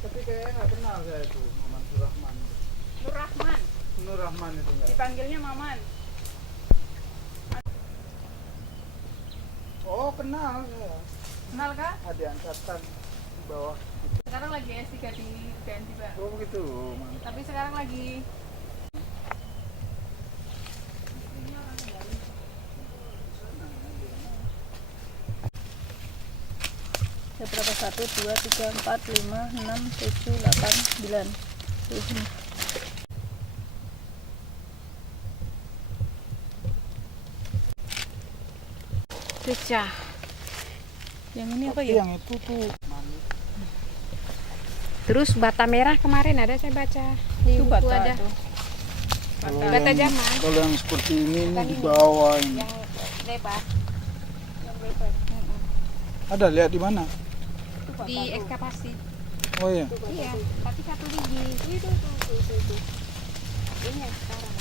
Tapi kayaknya nggak kenal saya itu Maman Surahman. Nur Rahman. Nur Rahman itu enggak. Dipanggilnya Maman. Oh kenal ya. Kenal kah? Ada angkatan di bawah. Sekarang lagi S3 di UGM juga. Oh begitu. Mantap. Tapi sekarang lagi ya berapa? 1, 2, 3, 4, 5, 6, 7, 8, 9 ini. Pecah. Yang ini apa ya? Yang itu tuh manis. Terus bata merah kemarin ada saya baca di Itu buku bata ada. tuh. Kalau Bata yang- zaman. Kalau yang seperti ini Bukan di ini. bawah ini. Yang lebar Yang lebar. Ada lihat di mana? di ekskavasi. Oh iya. Iya, tapi satu biji. Itu. Ini yang sekarang.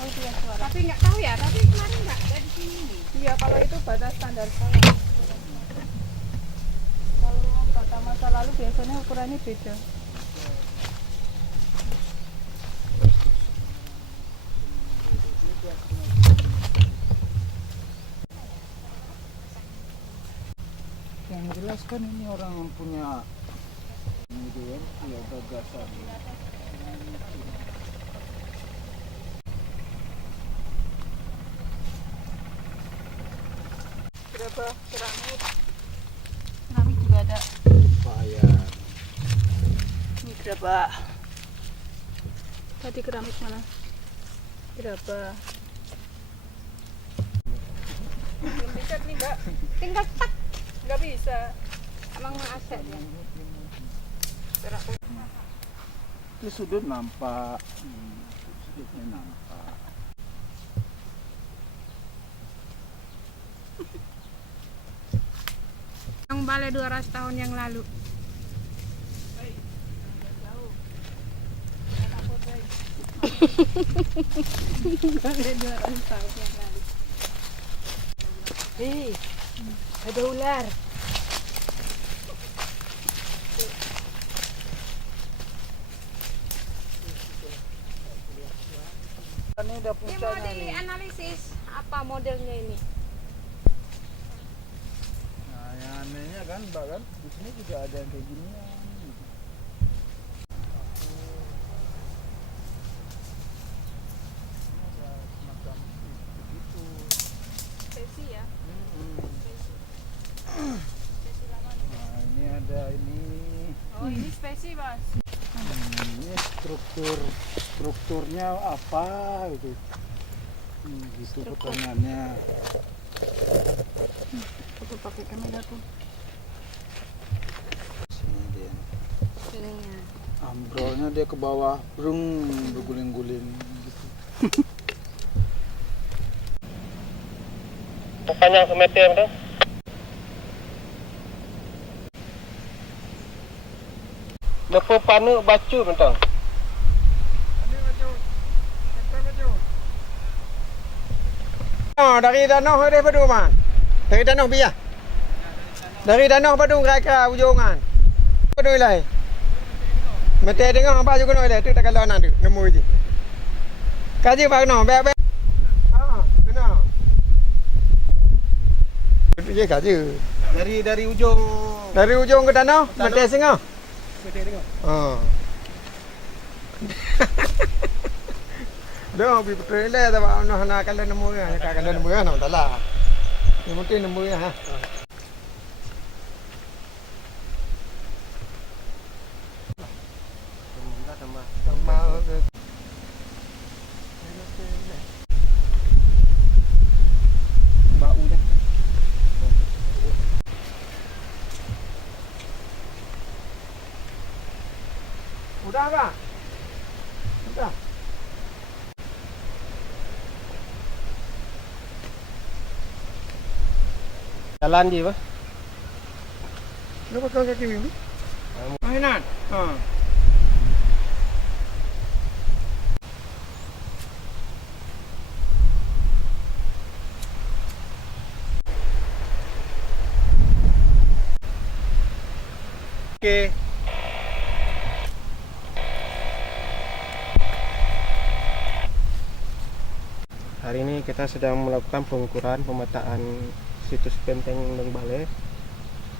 Oh itu yang suara. Tapi nggak tahu ya, tapi kemarin nggak ada di sini. Iya kalau itu batas standar saya. Kalau bata masa lalu biasanya ukurannya beda. Yang jelas kan ini orang yang punya gitu kan, ya gagasan. Berapa keramik? Keramik juga ada. Payah. Ini berapa? Tadi keramik mana? Berapa? Belum bisa nih Mbak. Tinggal tak, Nggak bisa. emang aset ya. Itu sudut nampak, sudutnya nampak. Yang balai 200 tahun yang lalu. Balai 200 tahun yang lalu. Hei, ada ular. Ini udah Ini mau puncaknya nih. dianalisis apa modelnya ini? Nah, yang anehnya kan, Mbak kan, di sini juga ada yang kayak ginian. Gitu. Ini ada semacam begitu. Spesi ya. Spesi lama nih. Nah, ini ada ini. Oh ini spesi Mas. Ini strukturnya apa gitu. Gitu pertanyaannya. Aku pakai kamera tuh. Sini dia. Ininya. Ambrolnya dia ke bawah, brung, berguling-guling gitu. Panjang semeter dah. Lepas panu bacu mentang. Oh, dari Danau ke Padu man. Dari Danau biar. Dari Danau Padu ke ujungan. Padu ilai. Mete tengok apa juga no ilai tu tak kalau nak tu nemu je. Kaji pak no be be. Ah, kena. Dia kaji. Dari ujung Dari ujung ke Danau, mete singa. mete tengok. Oh. Dah bi betul ilai tak pak no nak kalau nemu ya, kalau nemu ya no tak lah. Yang penting nemu ya ha. Sama Bau dah. udah Pak? Udah. Jalan je apa? Lu pakai kaki minggu? Mainan. Ha. Okey. Hari ini kita sedang melakukan pengukuran pemetaan situs benteng Dongbale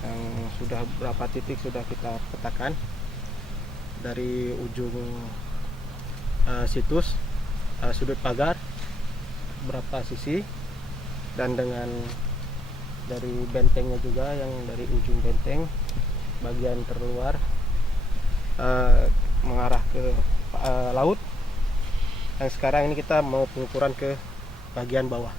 yang sudah berapa titik sudah kita petakan dari ujung situs, sudut pagar berapa sisi, dan dengan dari bentengnya juga yang dari ujung benteng bagian terluar mengarah ke laut. Dan sekarang ini kita mau pengukuran ke bagian bawah.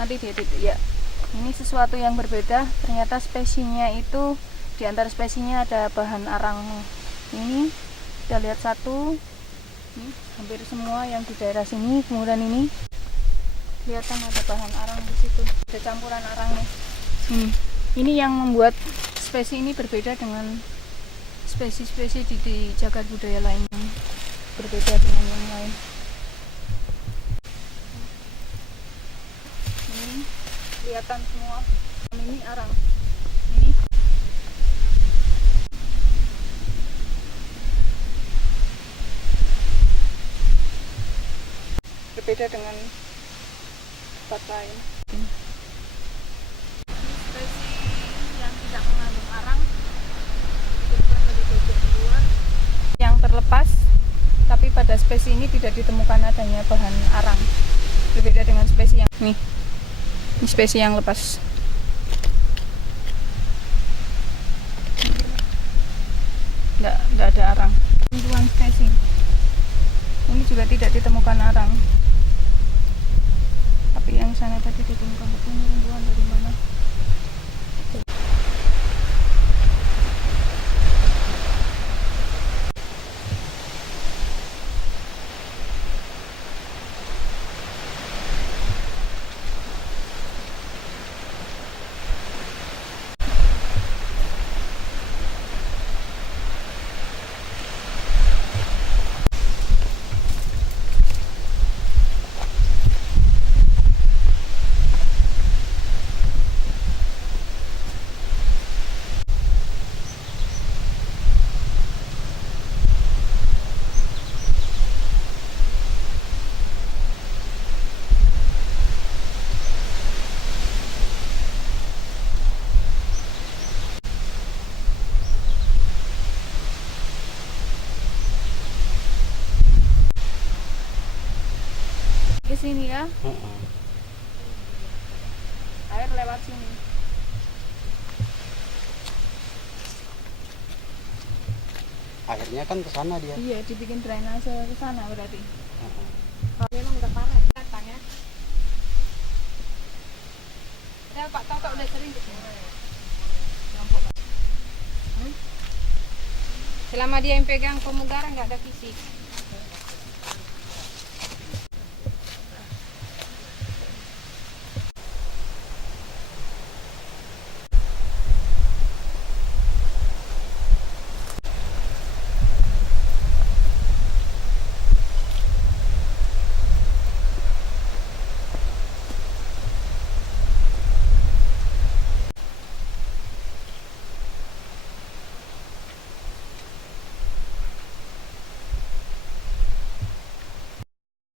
Nanti dia titik ya. Ini sesuatu yang berbeda. Ternyata spesinya itu di antara spesinya ada bahan arang. Ini kita lihat satu. Ini hampir semua yang di daerah sini. Kemudian ini kelihatan ada bahan arang di situ. Ada campuran arangnya. Ini yang membuat spesi ini berbeda dengan spesi-spesi di jagat budaya lainnya. Berbeda dengan yang lain. Kelihatan semua. Ini arang. Ini berbeda dengan tempat lain. Spesi yang tidak mengandung arang dibuat dari bagian luar yang terlepas, tapi pada spesi ini tidak ditemukan adanya bahan arang. Berbeda dengan spesi yang ini. Ini spesi yang lepas. Nggak ada arang. Sentuhan spesi. Ini juga tidak ditemukan arang. Tapi yang sana tadi ditemukan. Tapi ini sentuhan dari mana? Ke sini ya. Air lewat sini. Akhirnya kan ke sana dia. Iya, dibikin drainase ke sana berarti. Memang udah parah datang ya. Ya Pak Toto udah sering ke sini. Selama dia yang pegang pemugaran nggak ada fisik.